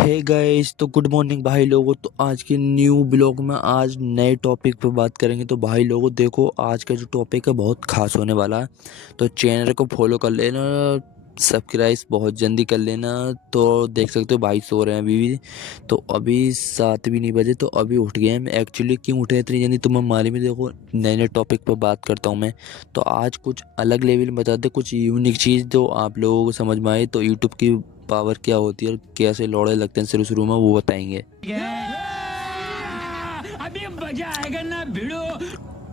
Hey guys, तो good morning भाई लोगों। तो आज के न्यू ब्लॉग में आज नए टॉपिक पे बात करेंगे। तो भाई लोगों देखो, आज का जो टॉपिक है बहुत खास होने वाला है। तो चैनल को फॉलो कर लेना, सब्सक्राइब बहुत जल्दी कर लेना। तो देख सकते हो भाई सो रहे हैं अभी भी। तो अभी 7 भी नहीं बजे, तो अभी उठ गए हैं। एक्चुअली क्यों उठे इतनी जल्दी तुम्हें मालूम है। देखो, नए नए टॉपिक पर बात करता हूँ मैं। तो आज कुछ अलग लेवल में बताते, कुछ यूनिक चीज़ जो आप लोगों को समझ में आए। तो यूट्यूब की पावर क्या होती है और कैसे लौड़े लगते हैं शुरू शुरू में, वो बताएंगे। अभी मजा आएगा ना भिड़ो।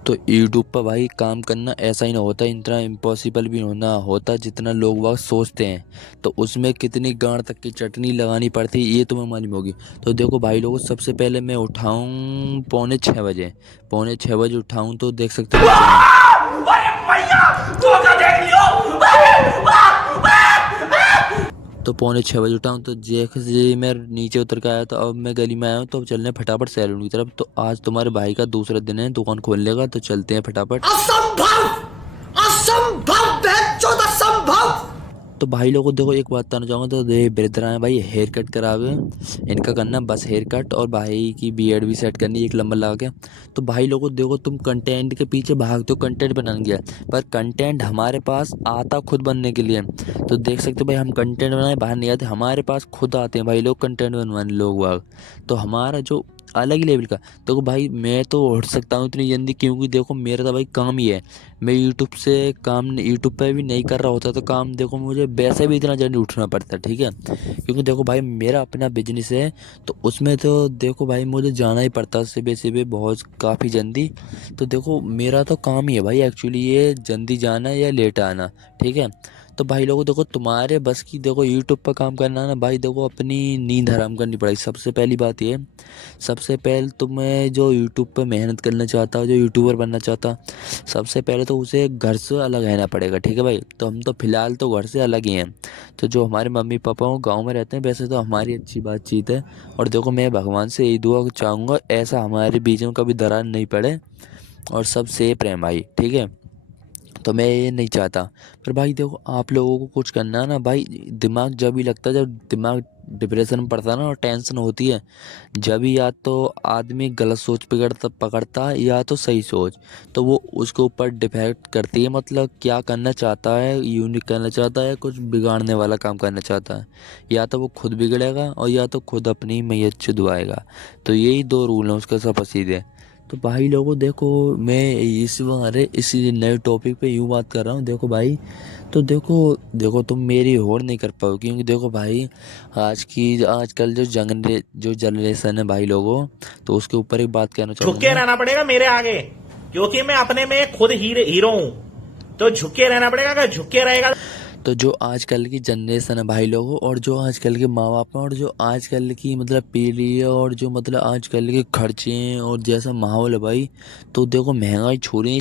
तो यूट्यूब पर भाई काम करना ऐसा ही ना होता, इतना इम्पॉसिबल भी होना होता जितना लोग वक्त सोचते हैं। तो उसमें कितनी गांड तक की चटनी लगानी पड़ती है ये तुम्हें मालूम होगी। तो देखो भाई लोगों, सबसे पहले मैं उठाऊं पौने 6 बजे। पौने 6 बजे उठाऊं तो देख सकते हो तो पौने 6 बजे उठा हूँ। तो जैसे मैं नीचे उतर के आया, तो अब मैं गली में आया हूँ। तो अब चलने फटाफट सैलून की तरफ। तो आज तुम्हारे भाई का दूसरा दिन है दुकान खोलने का, तो चलते हैं फटाफट। असंभव असंभव बेचौद असंभव। तो भाई लोगों देखो, एक बात बताना चाहूँगा। तो ये ब्रदर आए भाई, हेयर कट करावे इनका करना बस हेयर कट, और भाई की बियर्ड भी सेट करनी एक लंबा लगा के। तो भाई लोगों देखो, तुम कंटेंट के पीछे भागते हो कंटेंट बनाने गया, पर कंटेंट हमारे पास आता खुद बनने के लिए। तो देख सकते हो भाई, हम कंटेंट बनाए बाहर नहीं आते, हमारे पास खुद आते हैं भाई लोग कंटेंट बनवाने लोग वाग। तो हमारा जो अलग ही लेवल का। देखो भाई, मैं तो उठ सकता हूँ इतनी जल्दी, क्योंकि देखो मेरा तो भाई काम ही है। मैं यूट्यूब से काम यूट्यूब पे भी नहीं कर रहा होता तो काम, देखो मुझे वैसे भी इतना जल्दी उठना पड़ता है, ठीक है। क्योंकि देखो भाई, मेरा अपना बिजनेस है। तो उसमें तो देखो भाई, मुझे जाना ही पड़ता है सुबह सुबह बहुत काफ़ी जल्दी। तो देखो मेरा तो काम ही है भाई एक्चुअली ये, जल्दी जाना या लेट आना, ठीक है। तो भाई लोगों देखो, तुम्हारे बस की देखो यूट्यूब पर काम करना है ना भाई, देखो अपनी नींद हराम करनी पड़ेगी। सबसे पहली बात ये, सबसे पहले तुम्हें जो यूट्यूब पर मेहनत करना चाहता जो यूट्यूबर बनना चाहता, सबसे पहले तो उसे घर से अलग रहना पड़ेगा, ठीक है भाई। तो हम तो फिलहाल तो घर से अलग ही हैं। तो जो हमारे मम्मी पापा वो गांव में रहते हैं, वैसे तो हमारी अच्छी बातचीत है। और देखो, मैं भगवान से यही दुआ चाहूँगा ऐसा हमारे बीच में कभी दरार नहीं पड़े, और सब सेफ रहें भाई, ठीक है। तो मैं ये नहीं चाहता। पर भाई देखो, आप लोगों को कुछ करना है ना भाई, दिमाग जब भी लगता है, जब दिमाग डिप्रेशन में पड़ता है ना और टेंशन होती है, जब भी या तो आदमी गलत सोच पकड़ता है या तो सही सोच। तो वो उसके ऊपर डिपेंड करती है, मतलब क्या करना चाहता है, यूनिक करना चाहता है, कुछ बिगाड़ने वाला काम करना चाहता है। या तो वो खुद बिगड़ेगा और या तो खुद अपनी मैयत चुदवाएगा। तो यही दो रूल हैं उसके, सब सीधे। तो भाई लोगों देखो, मैं इस बारे इसी नए टॉपिक पे यूँ बात कर रहा हूँ। देखो भाई, तो देखो देखो तुम मेरी होड़ नहीं कर पाओ, क्योंकि देखो भाई, आजकल जो जनरेशन है भाई लोगों, तो उसके ऊपर एक बात कहना झुक के चाहूँगा। रहना पड़ेगा मेरे आगे, क्योंकि मैं अपने में खुद हीरो हूं। तो झुक के रहना पड़ेगा, अगर झुक के रहेगा। तो जो आजकल की जनरेशन है भाई लोगों, और जो आजकल के माँ बाप हैं, और जो आजकल की मतलब पीढ़ी है, और जो मतलब आजकल के खर्चे हैं और जैसा माहौल है भाई, तो देखो महंगाई छोड़ी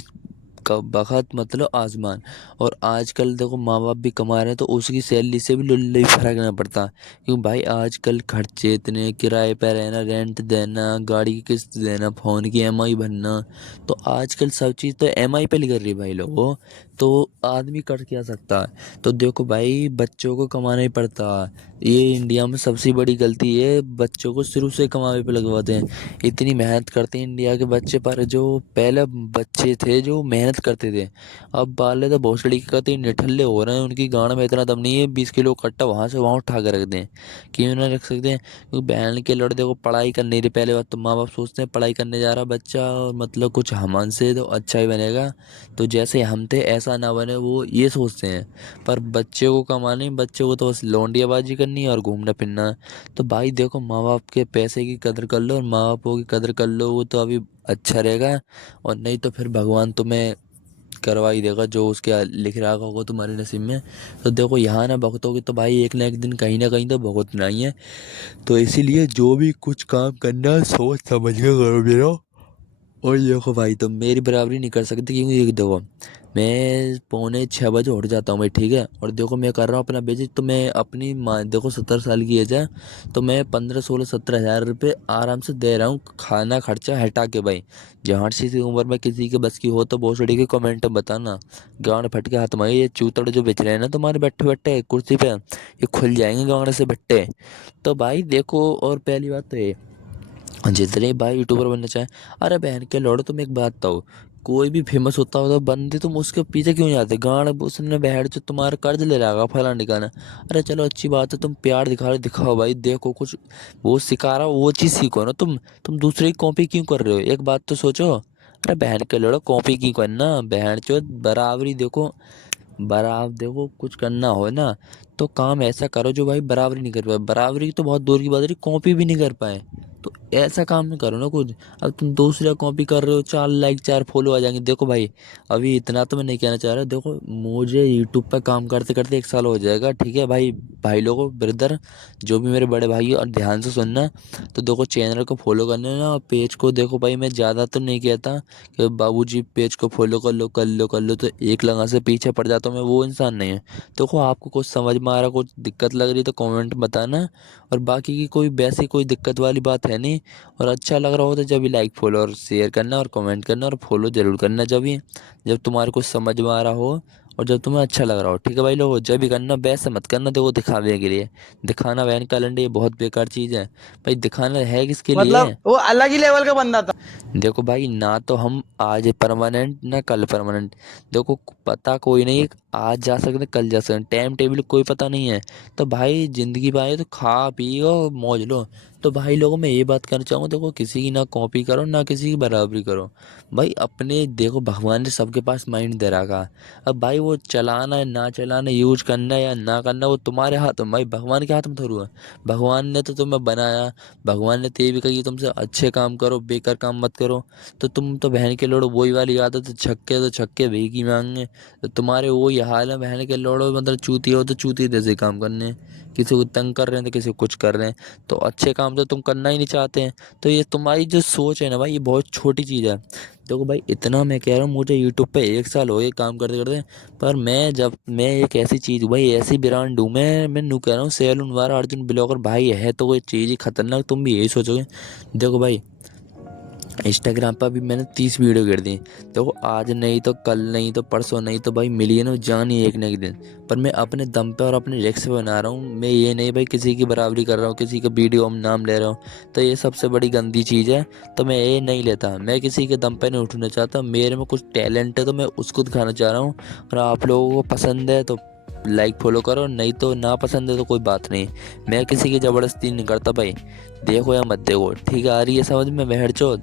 का बखत मतलब आसमान। और आजकल देखो माँ बाप भी कमा रहे हैं, तो उसकी सैलरी से भी लुल्ली फर्क नहीं पड़ता। क्योंकि भाई आजकल खर्चे इतने, किराए पर रहना, रेंट देना, गाड़ी की किस्त देना, फ़ोन की ईएमआई भरना। तो आजकल सब चीज़ तो ईएमआई पे ही कर रही है भाई लोगों। तो आदमी कर क्या सकता है। तो देखो भाई, बच्चों को कमाना ही पड़ता है। ये इंडिया में सबसे बड़ी गलती है, बच्चों को शुरू से कमावे पे लगवाते हैं। इतनी मेहनत करते हैं इंडिया के बच्चे, पर जो पहले बच्चे थे जो मेहनत करते थे, अब वाले तो भोसड़ी के कहते निठल्ले हो रहे हैं। उनकी गांड में इतना दम नहीं है 20 किलो कट्टा वहाँ से वहाँ उठा कर रख दें। क्यों ना रख सकते हैं, क्योंकि बहन के लड़ते को पढ़ाई करनी रही। पहले बात तो माँ बाप सोचते हैं पढ़ाई करने जा रहा बच्चा, और मतलब कुछ हमसे तो अच्छा ही बनेगा, तो जैसे हम थे ऐसा ना बने, वो ये सोचते हैं। पर बच्चे को कमाने, बच्चे को तो बस लौंडियाबाजी करनी है और घूमना फिरना है। तो भाई देखो, माँ बाप के पैसे की कदर कर लो और माँ बापों की कदर कर लो, वो तो अभी अच्छा रहेगा। और नहीं तो फिर भगवान तुम्हें करवा ही देगा जो उसके लिख रहा होगा तुम्हारे नसीब में। तो देखो, यहाँ ना भुगतोगे तो भाई एक ना एक दिन कहीं ना कहीं तो भुगतना ही है। तो इसीलिए जो भी कुछ काम करना है, सोच समझ के करो मेरा। और देखो भाई, तुम मेरी बराबरी नहीं कर सकते, क्योंकि ये देखो, मैं 5:45 उठ जाता हूँ भाई, ठीक है। और देखो मैं कर रहा हूँ अपना बिजनेस, तो मैं अपनी देखो 17 साल की एज है, तो मैं 15-16-17 हज़ार रुपये आराम से दे रहा हूँ खाना खर्चा हटा के भाई। जहाँ सी उम्र में किसी के बस की हो तो बहुत सड़ी के कमेंट में बताना। गांड फट के हाथ में ये चूतड़ जो बेच रहे हैं ना तुम्हारे बैठे बैठे कुर्सी पे, ये खुल जाएंगे गांड से बट्टे। तो भाई देखो, और पहली बात तो ये, जितने भाई यूट्यूबर बनना चाहें, अरे बहन के लौड़ो तुम एक बात बताओ, कोई भी फेमस होता हो तो बंदे तुम उसके पीछे क्यों जाते? गांड उसने बहन जो तुम्हारा कर्ज ले रहा होगा फलाना निकालना। अरे चलो अच्छी बात है, तुम प्यार दिखा रहे दिखाओ भाई, देखो कुछ वो सिखा रहा हो वो चीज़ सीखो ना। तुम दूसरे की कॉपी क्यों कर रहे हो? एक बात तो सोचो। अरे बहन के लड़ो कॉपी क्यों करना, बहन चो बराबरी देखो। बराबर देखो, कुछ करना हो ना तो काम ऐसा करो जो भाई बराबरी नहीं कर पाए, बराबरी तो बहुत दूर की बात है, कॉपी भी नहीं कर पाए। तो ऐसा काम नहीं करो ना कुछ। अब तुम दूसरा कॉपी कर रहे हो, 4 लाइक 4 फॉलो आ जाएंगे। देखो भाई, अभी इतना तो मैं नहीं कहना चाह रहा, देखो मुझे यूट्यूब पर काम करते करते 1 साल हो जाएगा, ठीक है भाई। भाई लोगों, ब्रदर, जो भी मेरे बड़े भाई हैं, और ध्यान से सुनना। तो देखो चैनल को फॉलो करने ना, और पेज को देखो भाई, मैं ज़्यादा तो नहीं कहता कि बाबूजी पेज को फॉलो कर लो कर लो कर लो, तो एक लगा से पीछे पड़ जाता हूँ मैं, वो इंसान नहीं है। देखो आपको कुछ समझ में आ रहा, कुछ दिक्कत लग रही तो कमेंट में बताना। और बाकी की कोई वैसी कोई दिक्कत वाली बात है नहीं। और अच्छा लग रहा हो तो जब भी लाइक फॉलो और शेयर करना और कमेंट करना और फॉलो ज़रूर करना, जब तुम्हारे कुछ समझ में आ रहा हो और जब तुम्हें अच्छा लग रहा हो, ठीक है भाई लोगों। जब भी करना वैसे मत करना, देखो दिखावे के लिए। दिखाना वहन का लंडे, ये बहुत बेकार चीज़ है भाई। दिखाना है किसके लिए? मतलब वो अलग ही लेवल का बंदा था। देखो भाई, ना तो हम आज परमानेंट ना कल परमानेंट। देखो पता कोई नहीं, आज जा सकते कल जा सकते, टाइम टेबल कोई पता नहीं है। तो भाई ज़िंदगी पाए तो खा पियो मौज लो। तो भाई लोगों मैं ये बात करना चाहूँगा, देखो किसी की ना कॉपी करो ना किसी की बराबरी करो भाई। अपने देखो भगवान ने सबके पास माइंड दे रखा है। अब भाई वो चलाना है ना चलाना, यूज करना है या ना करना, वो तुम्हारे हाथ में भाई, भगवान के हाथ में थोड़ी है। भगवान ने तो तुम्हें बनाया, भगवान ने तो ये भी कही तुमसे अच्छे काम करो बेकार काम मत करो। तो तुम तो बहन के लोड़ो वही वाली आदत, तो छक्के भीख ही मांगे। तो तुम्हारे वही हाल है बहन के लोड़ो, मतलब चूती हो तो चूती जैसे काम करने, किसी को तंग कर रहे हैं तो किसी को कुछ कर रहे हैं। तो अच्छे काम तो तुम करना ही नहीं चाहते हैं। तो ये तुम्हारी जो सोच है ना भाई, ये बहुत छोटी चीज़ है। देखो भाई, इतना मैं कह रहा हूँ, मुझे यूट्यूब पे 1 साल हो गए काम करते करते। पर मैं एक ऐसी चीज़ हूँ भाई, ऐसी ब्रांड हूँ मैं नू कह रहा हूँ, सैलून वाला अर्जुन ब्लॉगर भाई है तो कोई चीज़ ही खतरनाक, तुम भी यही सोचोगे। देखो भाई, इंस्टाग्राम पर भी मैंने 30 वीडियो गिर दी। देखो आज नहीं तो कल नहीं तो परसों नहीं तो भाई मिलियन हो जान ही एक न एक दिन। पर मैं अपने दम पे और अपने रिस्क पे बना रहा हूँ, मैं ये नहीं भाई किसी की बराबरी कर रहा हूँ, किसी का वीडियो में नाम ले रहा हूँ। तो ये सबसे बड़ी गंदी चीज़ है। तो मैं ये नहीं लेता, मैं किसी के दम पे नहीं उठना चाहता। मेरे में कुछ टैलेंट है तो मैं उसको दिखाना चाह रहा हूँ। और आप लोगों को पसंद है तो लाइक फॉलो करो, नहीं तो ना पसंद है तो कोई बात नहीं। मैं किसी की ज़बरदस्ती नहीं करता भाई। देखो या मत देखो, ठीक है, आ रही है समझ में बहर चौथ,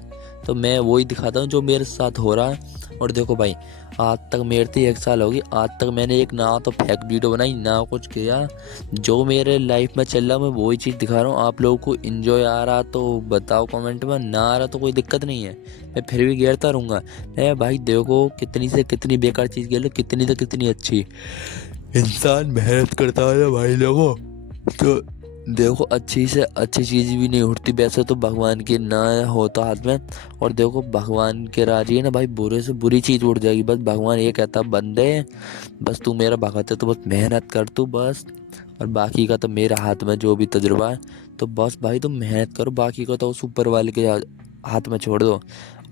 तो मैं वही दिखाता हूँ जो मेरे साथ हो रहा है। और देखो भाई, आज तक मेरे से 1 साल होगी, आज तक मैंने एक ना तो फेक वीडियो बनाई ना कुछ किया। जो मेरे लाइफ में चल रहा मैं वही चीज़ दिखा रहा हूँ। आप लोगों को इन्जॉय आ रहा तो बताओ कमेंट में, ना आ रहा तो कोई दिक्कत नहीं है, मैं फिर भी गिरता रहूँगा। मैं भाई देखो कितनी से कितनी बेकार चीज़ गिर लो, कितनी से कितनी अच्छी इंसान मेहनत करता है ना भाई लोगों। तो देखो अच्छी से अच्छी चीज़ भी नहीं उठती वैसे तो भगवान के ना होता हाथ में। और देखो भगवान के राजी है ना भाई, बुरे से बुरी चीज़ उठ जाएगी। बस भगवान ये कहता बंदे, बस तू मेरा भगत है तो बस मेहनत कर तू बस। और बाकी का तो मेरे हाथ में जो भी तजुर्बा है, तो बस भाई तुम मेहनत करो, बाकी का तो उस ऊपर वाले के हाथ में छोड़ दो।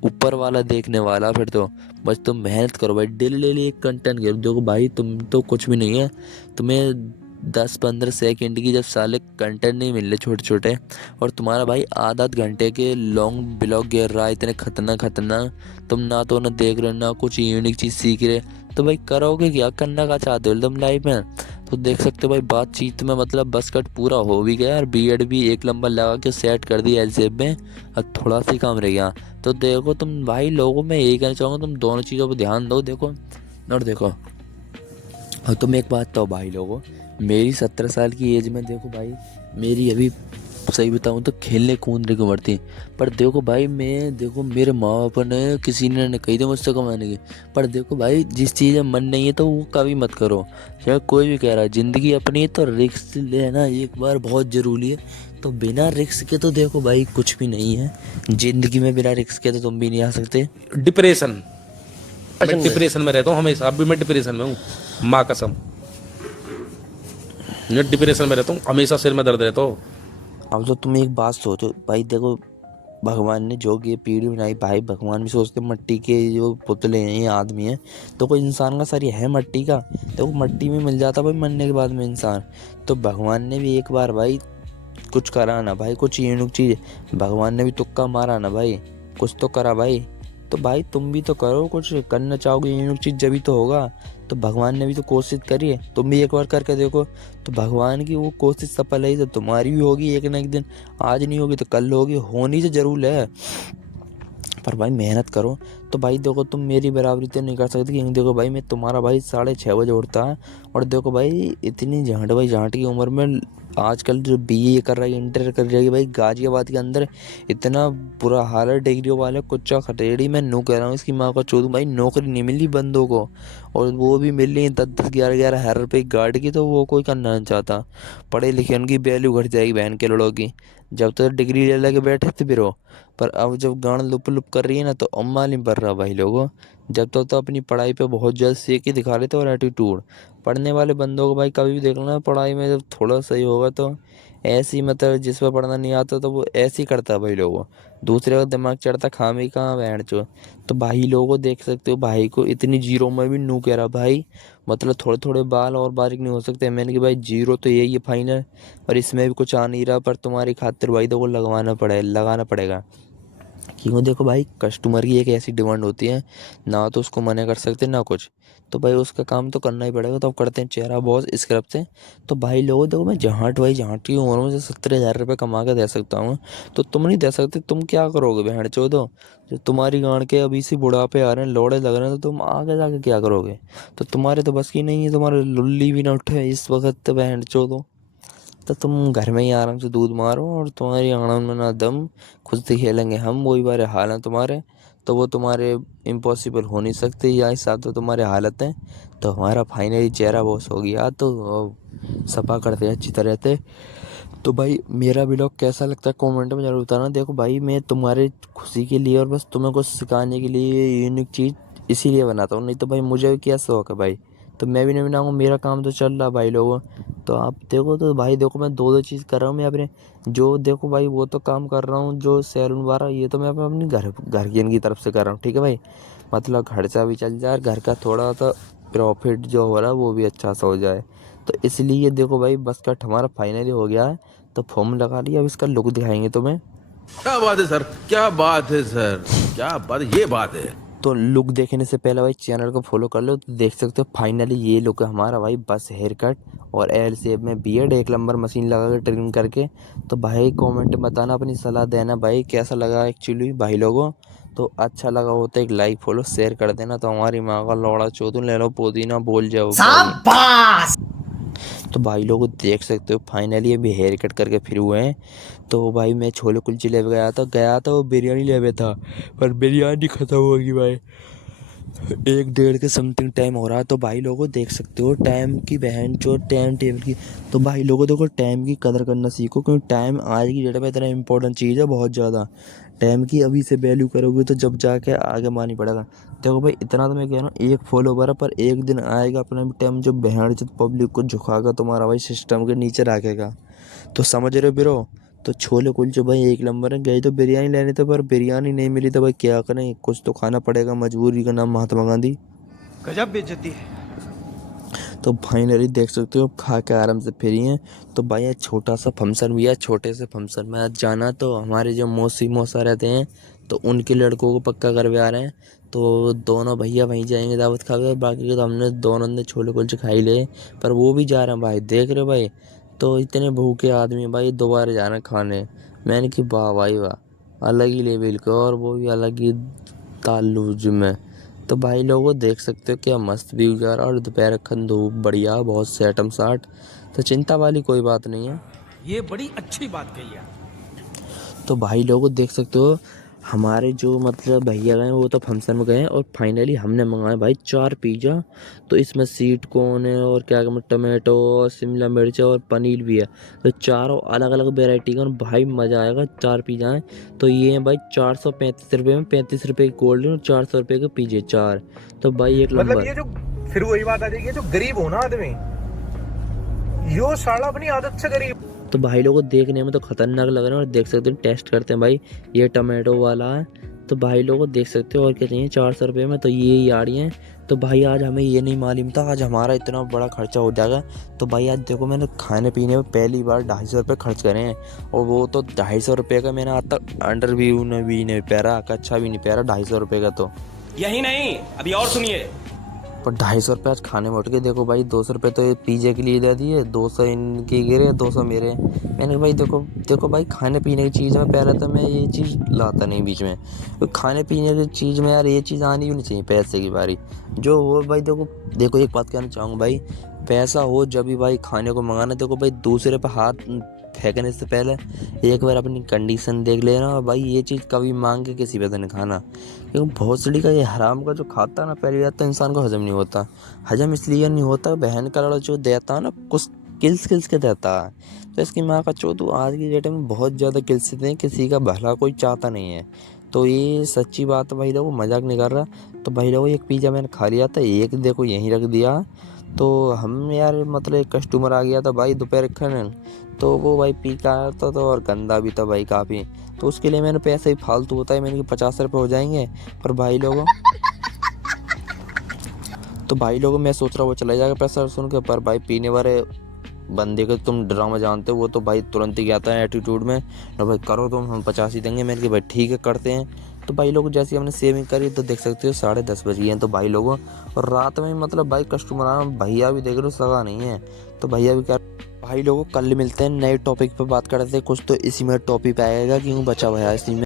ऊपर वाला देखने वाला फिर तो। बस तुम मेहनत करो भाई, डेली एक कंटेंट गिर। देखो भाई तुम तो कुछ भी नहीं है, तुम्हें 10-15 सेकंड की जब साले कंटेंट नहीं मिल रहे छोटे छोटे, और तुम्हारा भाई आधा घंटे के लॉन्ग ब्लॉग गिर रहा है इतने खतरनाक खतरनाक, तुम ना तो ना देख रहे ना कुछ यूनिक चीज़ सीख रहे, तो भाई करोगे क्या? करना क्या चाहते हो तुम लाइफ में? तो देख सकते हो भाई, बातचीत में मतलब बस कट पूरा हो भी गया और बीएड भी एक नंबर लगा के सेट कर दी एल शेप में। अब थोड़ा सा ही काम रह गया। तो देखो तुम भाई लोगों में यही कहना चाहूँगा, तुम दोनों चीज़ों पर ध्यान दो। देखो और देखो, और तुम एक बात तो भाई लोगों, मेरी 17 साल की एज में देखो भाई, मेरी अभी सही बताऊँ तो खेलने कूदने की उम्र थी। पर देखो भाई, मैं देखो मेरे माँ बाप ने किसी ने कही थी मुझसे कमाने की। पर देखो भाई, जिस चीज़ में मन नहीं है तो वो कभी मत करो। चाहे कोई भी कह रहा है, ज़िंदगी अपनी है तो रिस्क लेना एक बार बहुत ज़रूरी है। तो बिना रिस्क के तो देखो भाई कुछ भी नहीं है ज़िंदगी में, बिना रिस्क के तो तुम भी नहीं आ सकते। डिप्रेशन मैं डिप्रेशन में रहता हूँ हमेशा, अब भी मैं डिप्रेशन में हूँ, माँ कसम। मैं डिप्रेशन में रहता हूँ हमेशा, सिर में दर्द रहता हो। अब तो तुम एक बात सोचो भाई, देखो भगवान ने जो ये पीढ़ी बनाई भाई, भगवान भी सोचते मट्टी के जो पुतले हैं ये आदमी हैं, तो कोई इंसान का शरीर है मट्टी का? देखो मट्टी में मिल जाता भाई मरने के बाद में इंसान। तो भगवान ने भी एक बार भाई कुछ करा ना भाई, कुछ यूनिक चीज, भगवान ने भी तुक्का मारा ना भाई, कुछ तो करा भाई। तो भाई तुम भी तो करो, कुछ करना चाहोगे यूनिक चीज जब भी तो होगा। तो भगवान ने भी तो कोशिश करी है, तुम भी एक बार करके देखो। तो भगवान की वो कोशिश सफल है तो तुम्हारी भी होगी एक ना एक दिन। आज नहीं होगी तो कल होगी, होनी तो जरूर है, पर भाई मेहनत करो। तो भाई देखो तुम मेरी बराबरी तो नहीं कर सकते, क्योंकि देखो भाई मैं तुम्हारा भाई 6:30 बजे उठता है, और देखो भाई इतनी झांट भाई झांट की उम्र में आजकल जो बीए कर रही है, इंटर कर रही है भाई, गाजियाबाद के अंदर इतना बुरा हाल है डिग्रियों वाले कुच्चा खटेड़ी। मैं नो कह रहा हूँ इसकी माँ का चोदू भाई, नौकरी नहीं मिली बंदों को, और वो भी मिल रही है 10-10 11-11 हज़ार रुपये गार्ड की, तो वो कोई करना नहीं चाहता। पढ़े लिखे उनकी वैल्यू घट जाएगी बहन के लड़ों की। जब तो डिग्री ले लेके बैठे थे फिर वो, पर अब जब गांड लुप लुप कर रही है ना तो अम्मा नहीं पड़ रहा भाई लोगों। जब तक तो अपनी पढ़ाई पे बहुत जल्द सीख के दिखा लेते और एटीट्यूड। पढ़ने वाले बंदों को भाई कभी भी देख लेना पढ़ाई में जब थोड़ा सही होगा तो ऐसी मतलब जिस पर पढ़ना नहीं आता तो वो ऐसे ही करता है भाई लोगों। दूसरे का दिमाग चढ़ता खामी कहाँ बहन चो। तो भाई लोगों को देख सकते हो, भाई को इतनी जीरो में भी नू कह रहा भाई, मतलब थोड़े थोड़े बाल और बारीक नहीं हो सकते? मैंने कि भाई जीरो तो यही है फाइनल, और इसमें भी कुछ आ नहीं रहा, पर तुम्हारी खातिर भाई तो को लगाना पड़ेगा। क्यों देखो भाई कस्टमर की एक ऐसी डिमांड होती है, ना तो उसको मना कर सकते ना कुछ, तो भाई उसका काम तो करना ही पड़ेगा। तो अब करते हैं चेहरा बॉस स्क्रब से। तो भाई लोगों देखो मैं जहाँ की उम्र में से 70,000 रुपये कमा के दे सकता हूँ, तो तुम नहीं दे सकते? तुम क्या करोगे बहन चोदो? जो तुम्हारी गांड के अभी से बुढ़ापे आ रहे हैं, लौड़े लग रहे हैं, तो तुम आगे जाके क्या करोगे? तो तुम्हारे तो बस की नहीं है, तुम्हारे लुल्ली भी ना उठे इस वक्त बहन चोदो। तो तुम घर में ही आराम से दूध मारो, और तुम्हारी आंगन में ना दम, खुद से खेलेंगे हम, वही बारे हाल है तुम्हारे। तो वो तुम्हारे इम्पॉसिबल हो नहीं सकते, या हिसाब तो तुम्हारे हालत है। तो हमारा फाइनली चेहरा बॉस हो गया, तो सफा करते हैं अच्छी तरह से। तो भाई मेरा व्लॉग कैसा लगता है कमेंट में जरूर बताना। देखो भाई मैं तुम्हारे खुशी के लिए और बस तुम्हें कुछ सिखाने के लिए यूनिक चीज़ इसीलिए बनाता हूँ, नहीं तो भाई मुझे भी क्या शौक है भाई, तो मैं भी नहीं बनाऊँगा, मेरा काम तो चल रहा भाई लोगों। तो आप देखो, तो भाई देखो मैं दो दो चीज़ कर रहा हूँ मैं अपने, जो देखो भाई वो तो काम कर रहा हूँ जो सैलून वाला, ये तो मैं अपनी घर की इनकी तरफ से कर रहा हूँ, ठीक है भाई। मतलब खर्चा भी चल जाए, घर का थोड़ा सा प्रॉफिट जो हो रहा है वो भी अच्छा सा हो जाए। तो इसलिए देखो भाई बस कट हमारा फाइनली हो गया है, तो फॉर्म लगा लिया, अब इसका लुक दिखाएंगे तुम्हें। क्या बात है सर, क्या बात है सर, क्या बात, ये बात है। तो लुक देखने से पहले भाई चैनल को फॉलो कर लो, तो देख सकते हो फाइनली ये लुक है हमारा भाई, बस हेयर कट और एल शेप में बियर्ड, एक नंबर मशीन लगा के ट्रिम करके। तो भाई कमेंट में बताना, अपनी सलाह देना भाई कैसा लगा एक्चुअली भाई लोगों। तो अच्छा लगा हो तो एक लाइक फॉलो शेयर कर देना, तो हमारी माँ का लौड़ा चोदू ले लो पुदीना बोल जाओ भाई। तो भाई लोग देख सकते हो फाइनली अभी हेयर कट करके फिर हुए हैं। तो भाई मैं छोले कुलचे ले गया था वो बिरयानी ले था, पर बिरयानी ख़त्म होगी भाई, 1 डेढ़ के समथिंग टाइम हो रहा है। तो भाई लोगों देख सकते हो टाइम की बहन चो टाइम टेबल की। तो भाई लोगों देखो टाइम की कदर करना सीखो, क्योंकि टाइम आज की डेट में इतना इंपॉर्टेंट चीज़ है बहुत ज़्यादा। टाइम की अभी से वैल्यू करोगे तो जब जाके आगे मानी पड़ेगा। देखो भाई इतना तो मैं कह रहा हूँ, एक फॉलोवर है पर एक दिन आएगा अपना भी टाइम जो बहन जब पब्लिक को झुकाएगा तुम्हारा भाई सिस्टम के नीचे रखेगा। तो समझ रहे हो ब्रो? तो छोले कुलचे भाई एक नंबर है। गए तो बिरयानी लेने थे पर बिरयानी नहीं मिली, तो भाई क्या करें, कुछ तो खाना पड़ेगा, मजबूरी का नाम महात्मा गांधी। गजब बेइज्जती है। तो फाइनली देख सकते हो खा के आराम से फ्री हैं। तो भाई ये छोटा सा फंक्शन भी है, छोटे से फंक्शन में आज जाना, तो हमारे जो मौसा रहते हैं तो उनके लड़कों को पक्का करवा रहे हैं। तो दोनों भैया वहीं जाएंगे दावत खा के, बाकी के तो हमने दोनों ने छोले कुलचे खा ही ले, पर वो भी जा रहे हैं भाई, देख रहे हो भाई। तो इतने भूखे आदमी भाई दोबारा जा रहे हैं खाने। मैंने कि वाह भाई वाह, अलग ही लेवल के, और वो भी अलग ही ताल्लुज में। तो भाई लोगों देख सकते हो क्या मस्त व्यू जा रहा है, और दोपहर खन धूप बढ़िया बहुत सेटम साट, तो चिंता वाली कोई बात नहीं है। ये बड़ी अच्छी बात कही है। तो भाई लोगों देख सकते हो हमारे जो मतलब भैया गए वो तो फंक्शन में गए हैं और फाइनली हमने मंगाए भाई 4 पिज़्ज़ा। तो इसमें स्वीट कॉर्न है और क्या कहते हैं टमाटो और शिमला मिर्च और पनीर भी है। तो चारों अलग अलग वेराइटी का और भाई मज़ा आएगा। 4 पिज़्ज़ा हैं तो ये हैं भाई 435 रुपये में, 35 रुपये की कोल्ड ड्रिंक और 400 रुपये के पिज़्ज़े 4। तो भाई एक मतलब नंबर। ये जो फिर वही बात आ जाएगी, जो गरीब हो ना आदमी, यो साला अपनी आदत से गरीब। तो भाई लोगों को देखने में तो खतरनाक लग रहा है और देख सकते हो टेस्ट करते हैं भाई। ये टमाटो वाला है तो भाई लोगों को देख सकते हो और क्या चाहिए 400 रुपये में। तो ये ही आ रही हैं। तो भाई आज हमें ये नहीं मालूम था आज हमारा इतना बड़ा खर्चा हो जाएगा। तो भाई आज देखो मैंने खाने पीने में पहली बार 250 रुपये खर्च करे हैं और वो तो 250 रुपये का मैंने आज तक अंडर भी नहीं पहरा, कच्चा भी नहीं पहरा 250 रुपये का। तो यही नहीं, अभी और सुनिए। पर 250 रुपये आज खाने में उठ के देखो भाई 200 रुपये तो ये पिज़्ज़े के लिए दे दिए, 200 इनके गिरे, 200 मेरे। मैंने भाई देखो भाई खाने पीने की चीज़ में पहले तो मैं ये चीज़ लाता नहीं बीच में। तो खाने पीने की चीज़ में यार ये चीज़ आनी भी नहीं चाहिए पैसे की बारी जो हो भाई। देखो एक बात कहना चाहूँगा भाई, पैसा हो जब भी भाई खाने को मंगाना। देखो भाई दूसरे पर हाथ फेंकने से पहले एक बार अपनी कंडीशन देख लेना और भाई ये चीज़ कभी मांग के किसी पे तो नहीं खाना। क्योंकि भोसड़ी का ये हराम का जो खाता है ना पहली बात तो इंसान को हजम नहीं होता। हजम इसलिए नहीं होता बहन का लड़ा जो देता है ना कुछ किल्स के देता है। तो इसकी माँ का चोदू आज की डेट में बहुत ज़्यादा किल्स देते हैं, किसी का भला कोई चाहता नहीं है। तो ये सच्ची बात है भाई लोगों, मजाक नहीं कर रहा। तो भाई लोगों एक पिज़्ज़ा मैंने खा लिया था, एक देखो यहीं रख दिया। तो हम यार मतलब एक कस्टमर आ गया था भाई दोपहर खाने, तो वो भाई पी का आया था तो और गंदा भी था भाई काफ़ी। तो उसके लिए मैंने पैसे ही फालतू बताए, मैंने कि 50 रुपये हो जाएंगे। पर भाई लोगों तो भाई लोगों मैं सोच रहा वो चला जाएगा पैसा सुन के। पर भाई पीने वाले बंदे को तुम ड्रामा जानते हो, वो तो भाई तुरंत ही आता है एटीट्यूड में, ना भाई करो तुम हम 50 ही देंगे। मैंने कि भाई ठीक है करते हैं। तो भाई लोगों जैसे हमने सेविंग करी तो देख सकते हो 10:30 बज गए हैं। तो भाई लोगों और रात में मतलब भाई कस्टमर आना, भैया भी देख लो सगा नहीं है। तो भैया भी क्या भाई लोगों कल मिलते हैं नए टॉपिक पे बात करते हैं कुछ। तो इसी में टॉपिक आएगा क्यों बचा भैया इसी में।